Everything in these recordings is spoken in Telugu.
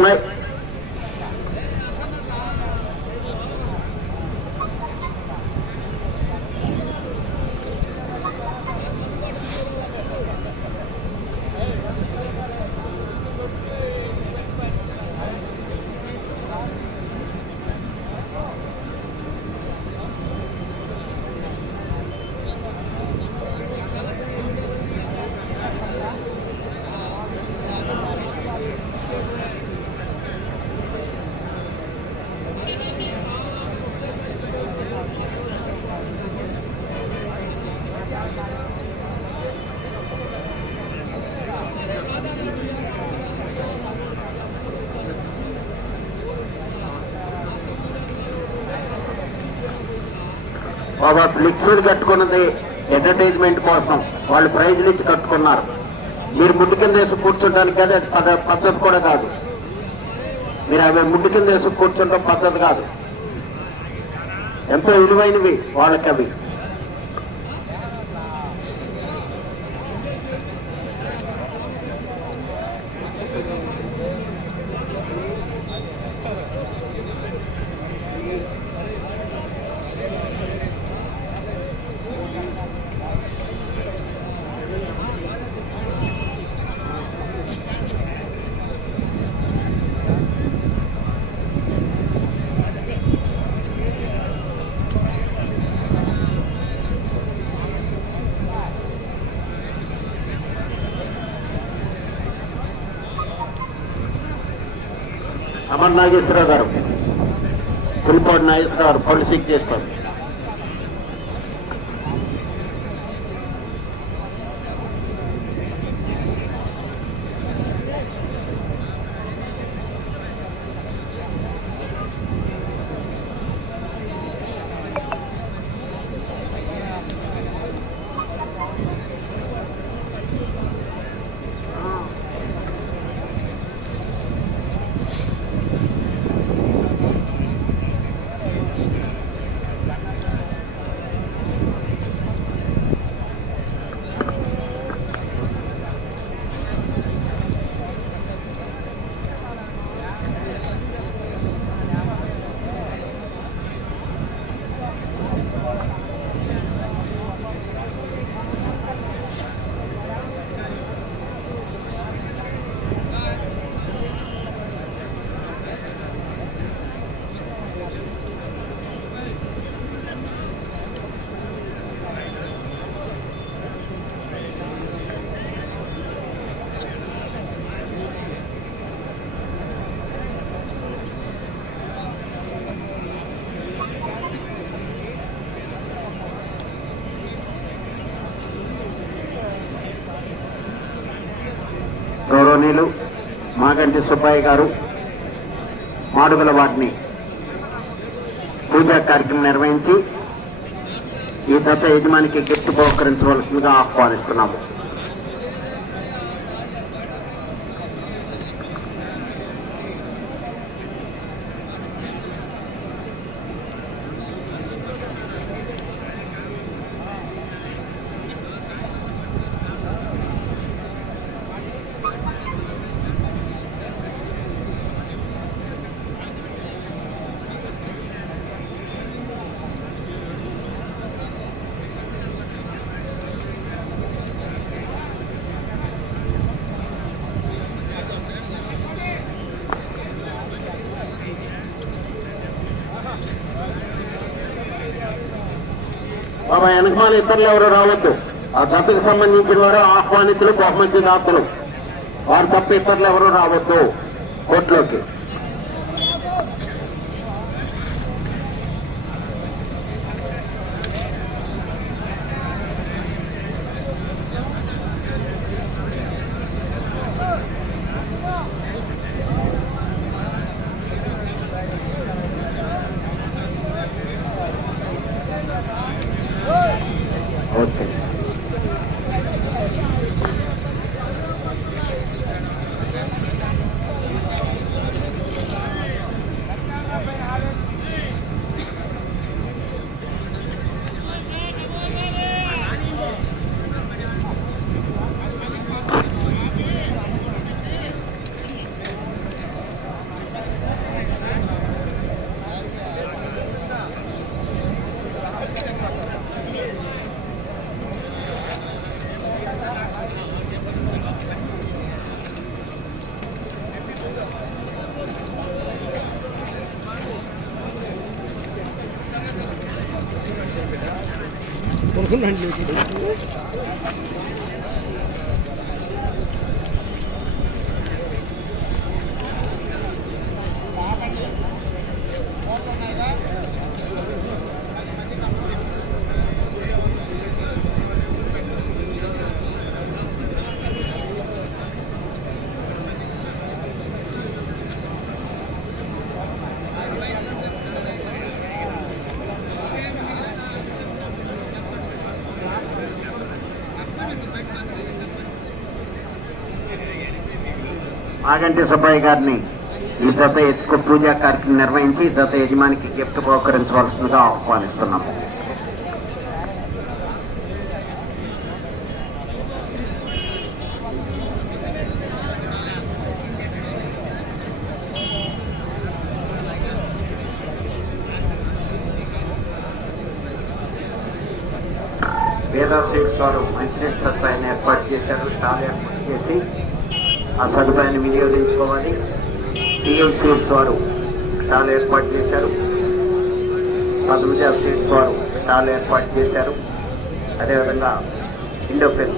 tonight? బాబా ఫ్లిక్స్డ్ కట్టుకున్నది ఎంటర్టైన్మెంట్ కోసం. వాళ్ళు ప్రైజ్లు ఇచ్చి కట్టుకున్నారు. మీరు ముడ్డు కింద వేసి కూర్చోడానికి అది అది పద్ధతి కూడా కాదు. మీరు అవి ముడ్డు కింద వేసి కూర్చుంటాం పద్ధతి కాదు. ఎంతో విలువైనవి వాళ్ళకి అవి అమర్ నాగేశ్వరరావు గారు. పులిపాడు నాగేశ్వరరావు గారు పళ్ళు సీక్ చేస్తారు మాగంటి సుబ్బయ్య గారు మాడుగుల వాటిని పూజా కార్యక్రమం నిర్వహించి ఈ దశ యజమానికి గిఫ్ట్ బహుకరించవలసిందిగా ఆహ్వానిస్తున్నాము. బాబా వెనకమాల ఇతరులు ఎవరు రావద్దు. ఆ జతకు సంబంధించిన వారు ఆహ్వానితులు బహుమతి దాతలు. వారు తప్ప ఇతరులు ఎవరు రావద్దు. కోర్టులోకి. Ronald. ఆగంటి సుబ్బయ్య గారిని ఈ జత ఎత్తుకు పూజా కార్యక్రమం నిర్వహించి జత యజమానికి గిఫ్ట్ బహుకరించవలసిందిగా ఆహ్వానిస్తున్నాం. వేదా సీట్స్ వారు మంచి సదుపాయాన్ని ఏర్పాటు చేశారు స్టాల్ ఏర్పాటు చేసి ఆ సదుపాయాన్ని టీఎం సీట్స్ వారు స్టాల్ ఏర్పాటు చేశారు. పద్మజ సీట్స్ వారు స్టాల్ ఏర్పాటు చేశారు. అదేవిధంగా ఇండోఫిల్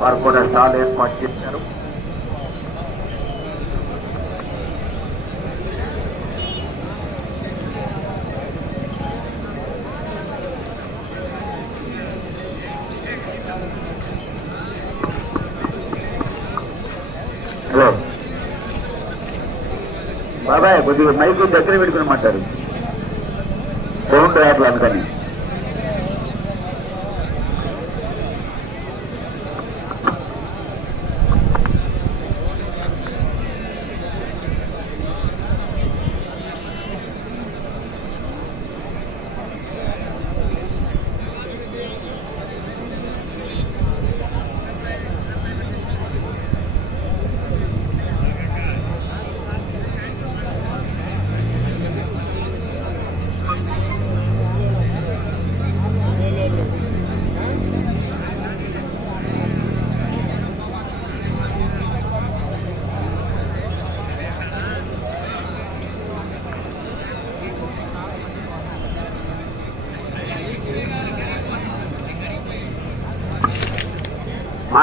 వారు కూడా స్టాల్ ఏర్పాటు చేశారు. కొద్దిగా మైక్ దగ్గర పెట్టుకుని మాట్లాడు. సౌండ్ రావట్లేదు అందుకని.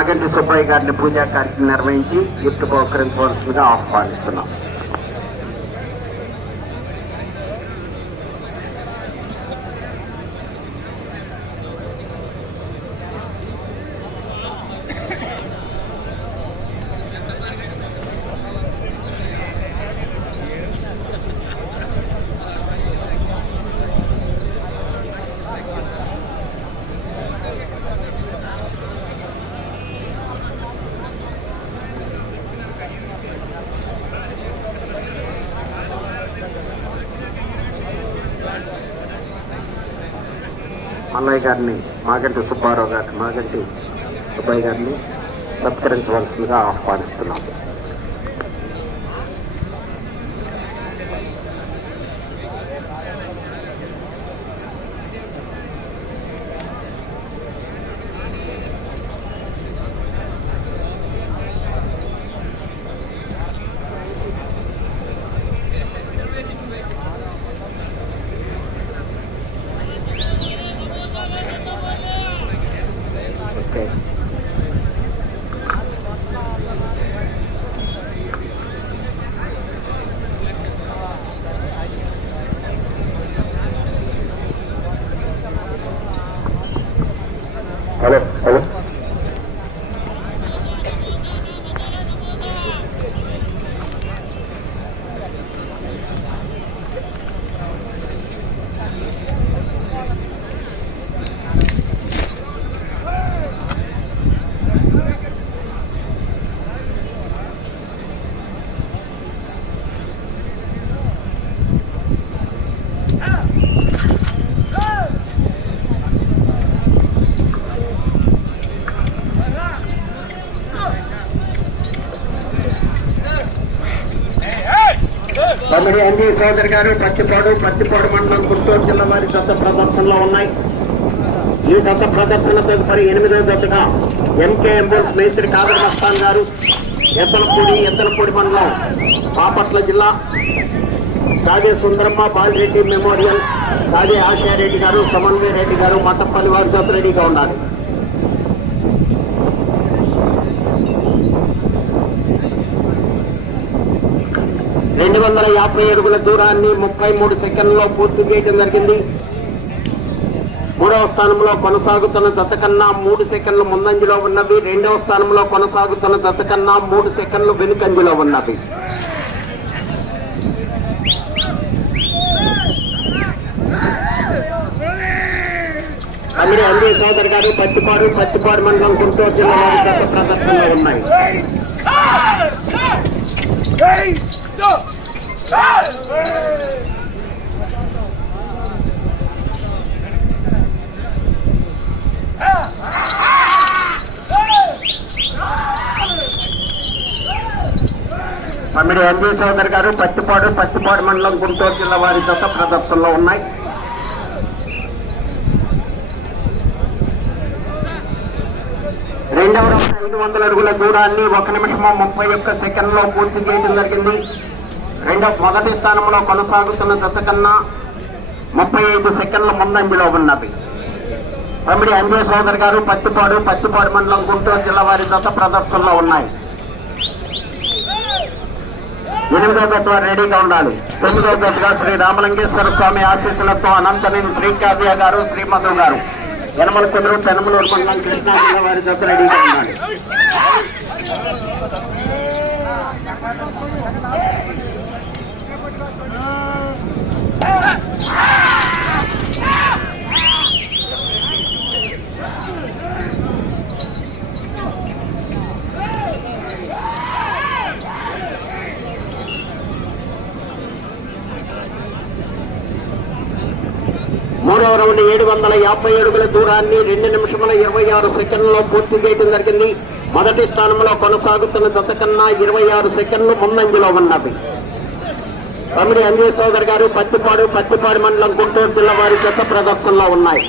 నాగంటి సుబ్బయ్య గారిని పూజా కార్యక్రమం నిర్వహించి గిఫ్ట్ బహుకరించవలసిందిగా ఆహ్వానిస్తున్నాం. మల్లయ్య గారిని మాగంటి సుబ్బారావు గారిని మాగంటి సుబ్బయ్య గారిని సత్కరించవలసిందిగా ఆహ్వానిస్తున్నాం తమిడి అంజీ సోదరి గారు పత్తిపాడు పత్తిపాడు మండలం గుంటూరు జిల్లా వారి దత్త ప్రదర్శనలో ఉన్నాయి. ఈ దత్త ప్రదర్శన తదుపరి ఎనిమిదవ దశగా ఎంకే ఎంబోల్స్ మేస్త్రి కాదర్ మస్తాన్ గారు ఎత్తలపూడి ఎత్తలపూడి మండలం బాపట్ల జిల్లా కాదే సుందరమ్మ బాలిరెడ్డి మెమోరియల్ కాదే ఆశారెడ్డి గారు సమన్వయ రెడ్డి గారు మట్టపల్లి వారి దత్తరెడ్డిగా ఉన్నారు రెండు వందల యాభై అడుగుల దూరాన్ని ముప్పై మూడు సెకండ్లలో పూర్తి చేయడం జరిగింది మూడవ స్థానంలో కొనసాగుతున్న దశ కన్నా మూడు సెకండ్లు ముందంజలో ఉన్నవి రెండవ స్థానంలో కొనసాగుతున్న దశ కన్నా మూడు సెకండ్లు వెనుకంజలో ఉన్నవి అందులో అంజయ్ సోదర్ గారు పత్తిపాడు పత్తిపాడు మండలం గుంటూరు జిల్లా వారి గత ప్రదర్శనలో ఉన్నాయి అమిడి అంజయ్ చౌదరి గారు పత్తిపాడు పత్తిపాడు మండలం గుంటూరు జిల్లా వారి జత ప్రదర్శనలో ఉన్నాయి. రెండవ రౌండ్ ఐదు వందల అడుగుల దూరాన్ని ఒక నిమిషము ముప్పై ఒక్క సెకండ్లో పూర్తి చేయడం జరిగింది. రెండవ మొదటి స్థానంలో కొనసాగుతున్న జత కన్నా ముప్పై ఐదు సెకండ్ల ముందంజలో ఉన్నది. తమిడి అంజయ్ సోదర్ గారు పత్తిపాడు పత్తిపాడు మండలం గుంటూరు జిల్లా వారి దశ ప్రదర్శనలో ఉన్నాయి. ఎనిమిదో జత వారు రెడీగా ఉండాలి. తొమ్మిదో జతగా శ్రీ రామలింగేశ్వర స్వామి ఆశీస్సులతో అనంతనేని శ్రీ గారు శ్రీమధు గారు యనమల కుదురు తెనమలూరు మండలం కృష్ణా జిల్లా వారి జత రెడీగా ఉండాలి. మూడవ రౌండ్ ఏడు వందల యాభై అడుగుల దూరాన్ని రెండు నిమిషముల ఇరవై ఆరు సెకండ్లలో పూర్తి చేయడం జరిగింది. మొదటి స్థానంలో కొనసాగుతున్న దత్తకన్నా ఇరవై ఆరు సెకండ్లు ముందంజలో ఉన్నవి. తమిడి అంజయ్ సోదర్ గారు పత్తిపాడు పత్తిపాడు మండలం గుంటూరు జిల్లా వారి జత ప్రదర్శనలో ఉన్నాయి.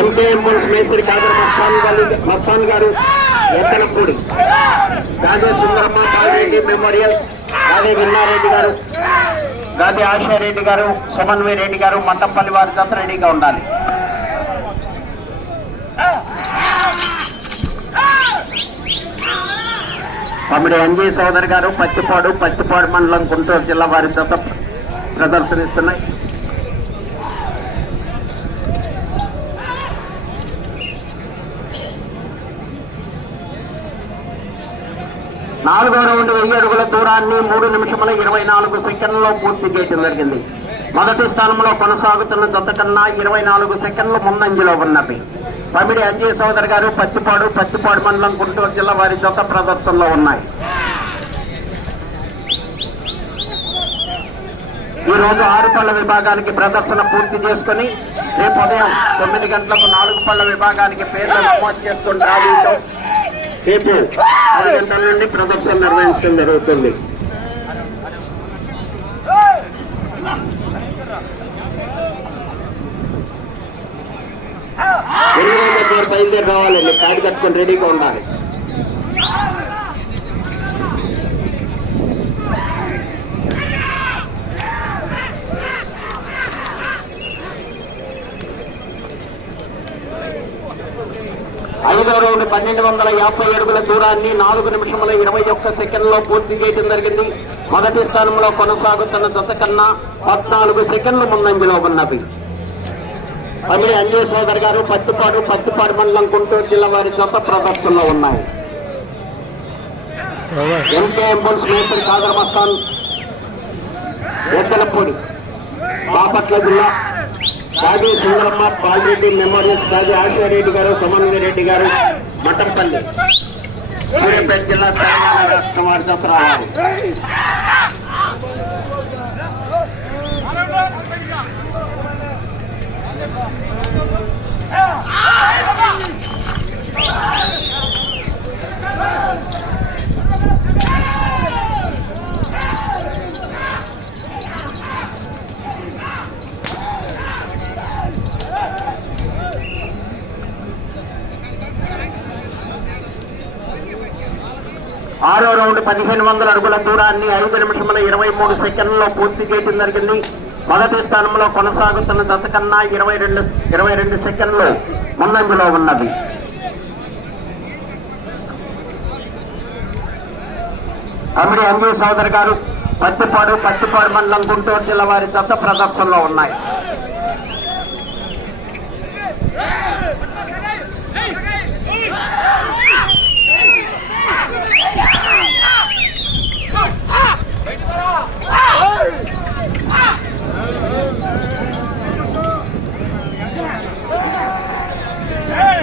ఎంకే ఎంబుల్స్ మేస్త్రి కాదర్ మస్తాన్ గారు మస్తాన్ గారు ఎత్తనపూడి. గాదే సుందరమ్మ బాలరెడ్డి మెమోరియల్ గాదే విన్నారెడ్డి గారు గాదే ఆశారెడ్డి గారు సమన్వయ రెడ్డి గారు మంటంపల్లి వారి జత రెడీగా ఉండాలి. తమ్ముడు ఎంజీ సోదరి గారు పత్తిపాడు పత్తిపాడు మండలం గుంటూరు జిల్లా వారి జత ప్రదర్శనిస్తున్నాయి. నాలుగో రౌండ్ వెయ్యి అడుగుల దూరాన్ని మూడు నిమిషముల ఇరవై నాలుగు సెకండ్లలో పూర్తి చేయడం జరిగింది. మొదటి స్థానంలో కొనసాగుతున్న జత కన్నా ఇరవై నాలుగు సెకండ్లు ముందంజలో ఉన్నవి. తమిడి అంజయ్ సోదర్ గారు పత్తిపాడు పత్తిపాడు మండలం గుంటూరు జిల్లా వారి జత ప్రదర్శనలో ఉన్నాయి. ఈ రోజు ఆరు పళ్ళ విభాగానికి ప్రదర్శన పూర్తి చేసుకుని రేపు ఉదయం తొమ్మిది గంటలకు నాలుగు పళ్ళ విభాగానికి పేర్లు నమోదు చేసుకుని రావడంతో రేపు పది గంటల నుండి ప్రదర్శన నిర్వహించడం జరుగుతుంది. ఎనిమిది వందల బయలుదేరి రావాలండి ప్యాడ్ కట్టుకొని రెడీగా ఉండాలి. ఐదో రౌండ్ పన్నెండు వందల యాభై అడుగుల దూరాన్ని నాలుగు నిమిషముల ఇరవై ఒక్క సెకండ్లో పూర్తి చేయడం జరిగింది. మొదటి స్థానంలో కొనసాగుతున్న దశ కన్నా పద్నాలుగు సెకండ్లు ముందంజలో ఉన్నవి. తమిళ అంజయ్ సోదర్ గారు పత్తిపాడు పత్తిపాడు మండలం గుంటూరు జిల్లా వారి చేత ప్రదర్శనలో ఉన్నాయి. ఎంకే ఎంబుల్స్ మేస్త్రి కాదర్ మస్తాన్ ఎద్దలపూడి బాపట్ల జిల్లా రాజీ సుందరమ్మ పాల్రెడ్డి మెమోరియల్ రాజీ ఆశారెడ్డి గారు సమన్వయ రెడ్డి గారు మటంపల్లి సూర్యాపేట జిల్లా తెలంగాణ రాష్ట్రం వారి చేత రావాలి. ఆరో రౌండ్ పదిహేను వందల అడుగుల దూరాన్ని ఐదు నిమిషముల ఇరవై మూడు సెకండ్లలో పూర్తి చేయడం జరిగింది. మొదటి స్థానంలో కొనసాగుతున్న దశ కన్నా ఇరవై రెండు ఇరవై రెండు సెకండ్లు ముందంజలో ఉన్నది అమిడి అంజీ సోదరి గారు పత్తిపాడు పత్తిపాడు మండలం గుంటూరు జిల్లా వారి దత్త ప్రదర్శనలో ఉన్నాయి.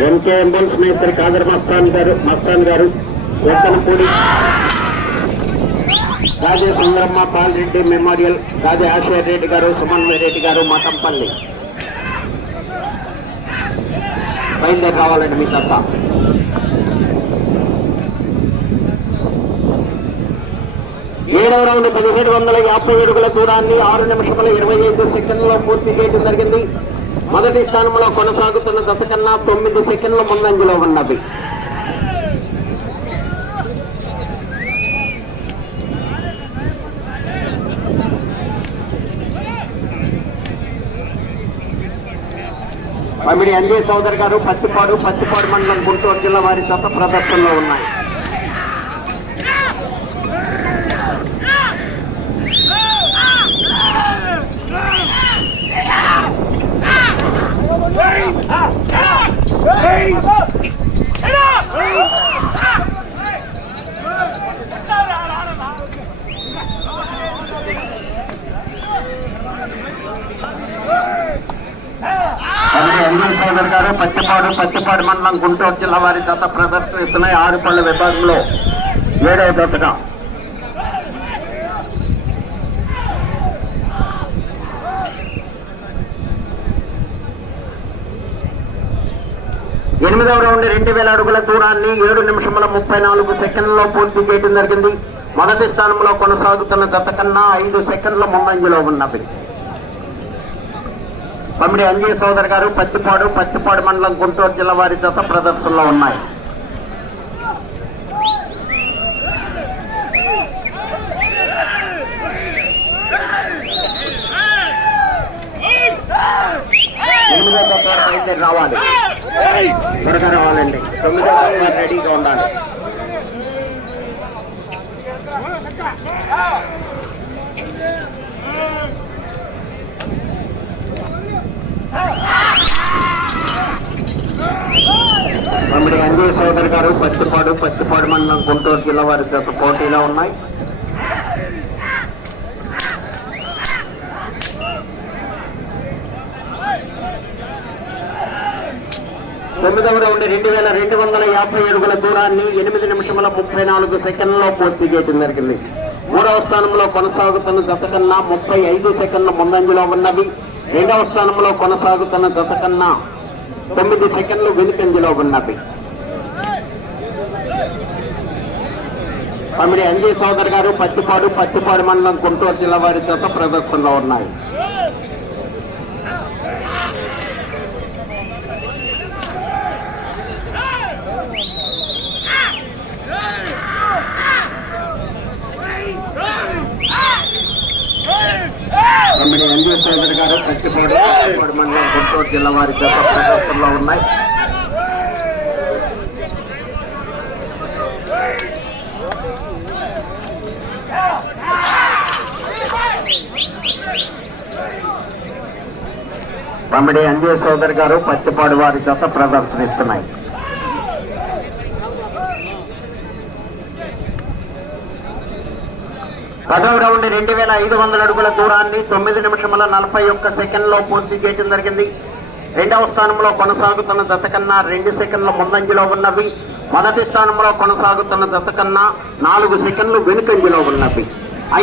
ఎంకే ఎంబుల్స్ మేస్త్రి కాదర్ మస్తాన్ గారు మస్తాన్ గారు వెక్కలపూడి రాజే సుందరమ్మ పాల్రెడ్డి మెమోరియల్ రాజే ఆశ్వర్ రెడ్డి గారు సుమన్వయ రెడ్డి గారు మఠంపల్లి బయలుదేరి రావాలండి మీ తప్ప ఏడవ రౌండ్ పదిహేడు వందల యాభై అడుగుల దూరాన్ని ఆరు నిమిషముల ఇరవై ఐదు సెకండ్లలో పూర్తి చేయడం జరిగింది. మొదటి స్థానంలో కొనసాగుతున్న దశ కన్నా తొమ్మిది సెకండ్ల ముందంజలో ఉన్నది. పమిడి అంజయ్ సోదర్ గారు పత్తిపాడు పత్తిపాడు మండలం గుంటూరు జిల్లా వారి దత్త ప్రదర్శనలో ఉన్నాయి. పమిడి అంజయ్ గారు పత్తిపాడు పత్తిపాడు మండలం గుంటూరు జిల్లా వారి దత్త ప్రదర్శనిస్తున్నాయి ఆరు విభాగంలో ఏడవ దత్తగా ఎనిమిదవ రౌండ్ రెండు వేల అడుగుల దూరాన్ని ఏడు నిమిషముల ముప్పై నాలుగు సెకండ్లలో పూర్తి చేయడం జరిగింది. మొదటి స్థానంలో కొనసాగుతున్న గత కన్నా ఐదు సెకండ్ల ముందంజలో ఉన్నది పమిడి అంజయ్య సోదర్ గారు పత్తిపాడు పత్తిపాడు మండలం గుంటూరు జిల్లా వారి జత ప్రదర్శనలో ఉన్నాయి. రావాలి. త్వరగా రావాలండి. తొమ్మిదో జత రెడీగా ఉండాలి. మమ్మడి అంజయ్ సోదర్ గారు పత్తిపాడు పత్తిపాడు మండలం గుంటూరు జిల్లా వారి పోటీలో ఉన్నాయి. తొమ్మిదవ రౌండ్ రెండు వేల రెండు వందల యాభై అడుగుల దూరాన్ని ఎనిమిది నిమిషముల ముప్పై నాలుగు సెకండ్లలో పూర్తి చేయడం జరిగింది. మూడవ స్థానంలో కొనసాగుతున్న గత కన్నా ముప్పై ఐదు సెకండ్ల ముందంజలో ఉన్నవి. రెండవ స్థానంలో కొనసాగుతున్న గత కన్నా తొమ్మిది సెకండ్లు వెనుకంజలో ఉన్నవి. పమిడి ఎన్జీ సోదర్ గారు పత్తిపాడు పత్తిపాడు మండలం గుంటూరు జిల్లా వారి చేత ప్రదర్శనలో ఉన్నాయి. పమిడి అంజయ్ గారు పత్తిపాడు మండలం గుంటూరు జిల్లా వారి చేత ప్రదర్శనలో ఉన్నాయి. పమిడి అంజయ్ సోదర్ గారు పత్తిపాడు వారి చేత ప్రదర్శనిస్తున్నాయి. పదవ రౌండ్ రెండు వేల ఐదు వందల అడుగుల దూరాన్ని తొమ్మిది నిమిషముల నలభై ఒక్క సెకండ్లో పూర్తి చేయడం జరిగింది. రెండవ స్థానంలో కొనసాగుతున్న జత కన్నా రెండు సెకండ్ల ముందంజలో ఉన్నవి. మొదటి స్థానంలో కొనసాగుతున్న జత కన్నా నాలుగు సెకండ్లు వెనుకంజలో ఉన్నవి.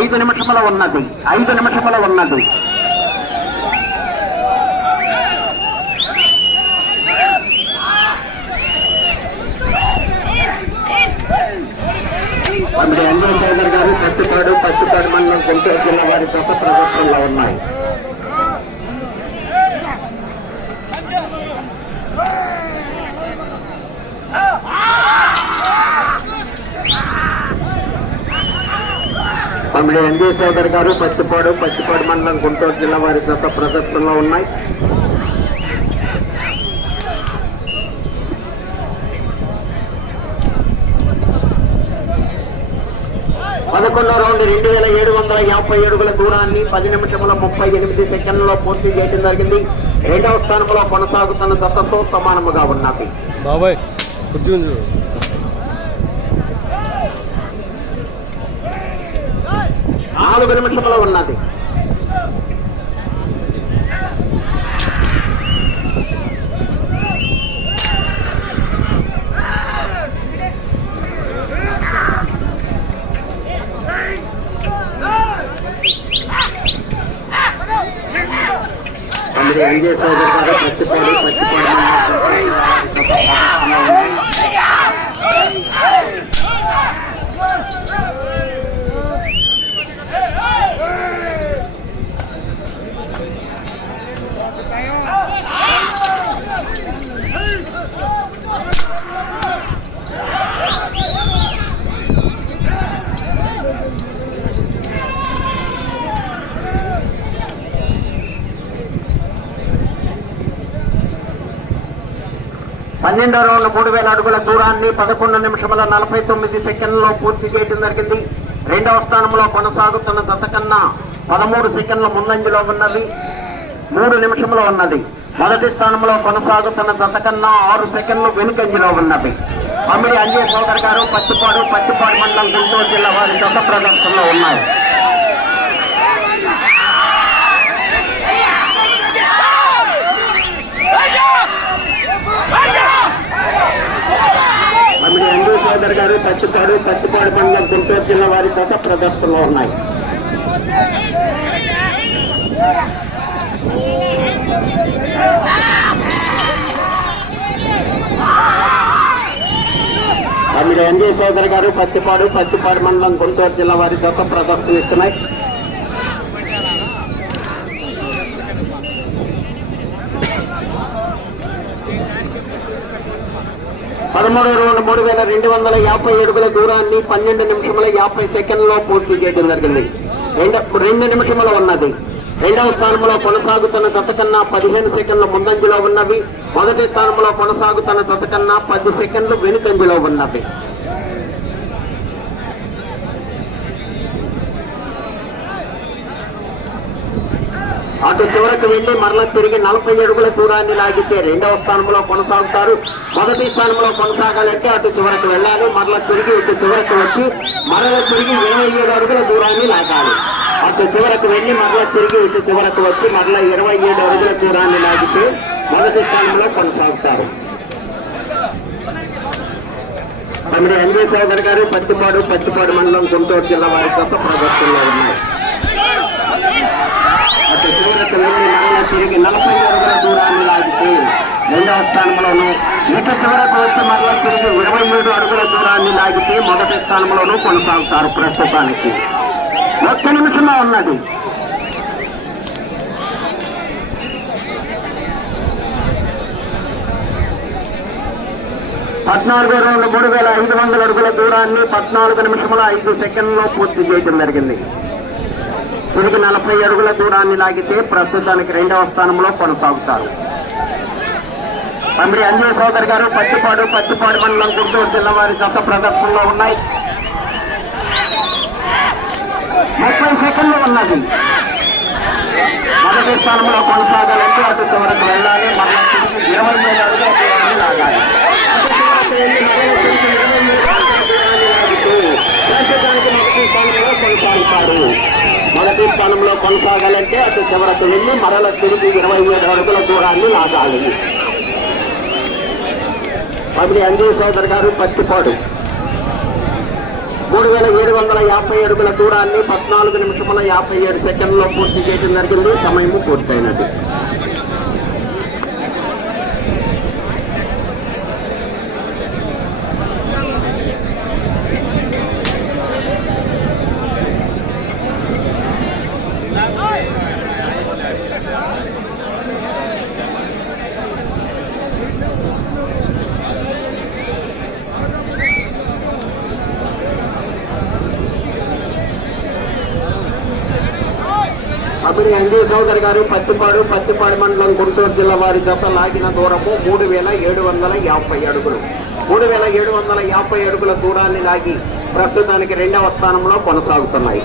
ఐదు నిమిషముల ఉన్నది. ఐదు నిమిషముల ఉన్నది. అప్పుడు అంజయ్ చైనర్ గారు పత్తిపాడు పట్టుపాడు మండలం గుంటూరు జిల్లా వారి గొప్ప ప్రదర్శనలో ఉన్నాయి. తమిళ ఎన్జీ సోదర్ గారు పచ్చిపాడు పచ్చిపాడు మండలం గుంటూరు జిల్లా వారి జత ప్రదర్శనలో ఉన్నాయి. పదకొండో రౌండ్ రెండు వేల ఏడు వందల యాభై అడుగుల దూరాన్ని పది నిమిషముల ముప్పై ఎనిమిది సెకండ్లలో పూర్తి చేయడం జరిగింది. రెండవ స్థానంలో కొనసాగుతున్న దత్తతో సమానముగా ఉన్నది. బాబాయ్ నాలుగు నిమిషంలో ఉన్నది. ఎంజే సోదరు గారు పచ్చిపాడు పచ్చిపాడు పన్నెండో రౌండ్ మూడు వేల అడుగుల దూరాన్ని పదకొండు నిమిషముల నలభై తొమ్మిది సెకండ్లలో పూర్తి చేయడం జరిగింది. రెండవ స్థానంలో కొనసాగుతున్న దశ కన్నా పదమూడు సెకండ్ల ముందంజలో ఉన్నది. మూడు నిమిషంలో ఉన్నది. మొదటి స్థానంలో కొనసాగుతున్న దశ కన్నా ఆరు సెకండ్లు వెనుకంజలో ఉన్నది. అమ్మిడి అంజయ్ సోదర్ గారు పచ్చిపాడు పచ్చిపాడు మండలం గుంటూరు జిల్లా వారి దశ ప్రదర్శనలో ఉన్నాయి. అమ్మిడి గారు పచ్చిపాడు పచ్చిపాడు మండలం గుంటూరు జిల్లా వారి దశ ప్రదర్శనలో ఉన్నాయి. అమ్మిడి ఎంజీ సోదరి గారు పచ్చిపాడు పచ్చిపాడు మండలం గుంటూరు జిల్లా వారి ప్రదర్శన ప్రదర్శనిస్తున్నాయి. పదమూడు రోజుల మూడు వేల రెండు వందల యాభై అడుగుల దూరాన్ని పన్నెండు నిమిషముల యాభై సెకండ్లో పూర్తి చేయడం జరిగింది. రెండు రెండు నిమిషముల ఉన్నది. రెండవ స్థానంలో కొనసాగుతున్న జతకన్నా పదిహేను సెకండ్లు ముందంజలో ఉన్నవి. మొదటి స్థానంలో కొనసాగుతున్న జతకన్నా పది సెకండ్లు వెనుకంజలో ఉన్నవి. అటు చివరకు వెళ్ళి మరల తిరిగి నలభై అడుగుల దూరాన్ని లాగితే రెండవ స్థానంలో కొనసాగుతారు. మొదటి స్థానంలో కొనసాగాలంటే అటు చివరకు వెళ్ళాలి మరలా తిరిగి ఇటు చివరకు వచ్చి మరల తిరిగి ఇరవై ఏడు అడుగుల దూరాన్ని లాగాలి. అటు చివరకు వెళ్ళి మరలా తిరిగి ఇటు చివరకు వచ్చి మరల ఇరవై ఏడు అడుగుల దూరాన్ని లాగితే మొదటి స్థానంలో కొనసాగుతారు. తమిళ ఎన్వీ సోదర్ గారు పత్తిపాడు పత్తిపాడు మండలం గుంటూరు జిల్లా వారి తప్ప ప్రదర్శనలో ఉన్నారు అటు చివరకు వెళ్ళి మరల తిరిగి నలభై అడుగుల దూరాన్ని లాగితే రెండవ స్థానంలోను ఇక చివరకు వచ్చి మరల తిరిగి ఇరవై మూడు అడుగుల దూరాన్ని లాగితే మొదటి స్థానంలోనూ కొనసాగుతారు ప్రస్తుతానికి. ఒక్క నిమిషంలో ఉన్నది. పద్నాలుగు రెండు మూడు వేల ఐదు వందల అడుగుల దూరాన్ని పద్నాలుగు నిమిషముల ఐదు సెకండ్లో పూర్తి చేయడం జరిగింది. తిరిగి నలభై అడుగుల దూరాన్ని లాగితే ప్రస్తుతానికి రెండవ స్థానంలో కొనసాగుతారు. తండ్రి అంజయ్ సోదర్ గారు పత్తిపాడు పత్తిపాడు మండలం గుంటూరు జిల్లా వారి గత ప్రదర్శనలో ఉన్నాయి. ముప్పై సెకండ్లు ఉన్నది. మొదటి స్థానంలో కొనసాగాలంటే అటు చివరకు వెళ్ళాలి. మరలా ఇరవై ఏడు అడుగుల దూరాన్ని లాగాలి అటు చివరకు వెళ్ళి మరలా తిరిగి ఇరవై ఏడు అడుగుల దూరాన్ని లాగితే ప్రస్తుతానికి మొదటి స్థానంలో కొనసాగుతారు మొదటి స్థానంలో కొనసాగాలంటే అటు చివరకు వెళ్ళి మరల తిరిగి ఇరవై ఏడు అడుగుల దూరాన్ని లాగాలి. పది అంజయ్ సోదర్ గారు పత్తిపాడు. మూడు వేల ఏడు వందల యాభై అడుగుల దూరాన్ని పద్నాలుగు నిమిషముల యాభై ఏడు సెకండ్లో పూర్తి చేయడం జరిగింది. సమయము పూర్తయినది. కబిరి ఎన్డీ చౌదరి గారు పత్తిపాడు పత్తిపాడు మండలం గుంటూరు జిల్లా వారి జత లాగిన దూరము మూడు వేల ఏడు వందల యాభై అడుగులు. మూడు వేల ఏడు వందల యాభై అడుగుల దూరాన్ని లాగి ప్రస్తుతానికి రెండవ స్థానంలో కొనసాగుతున్నాయి.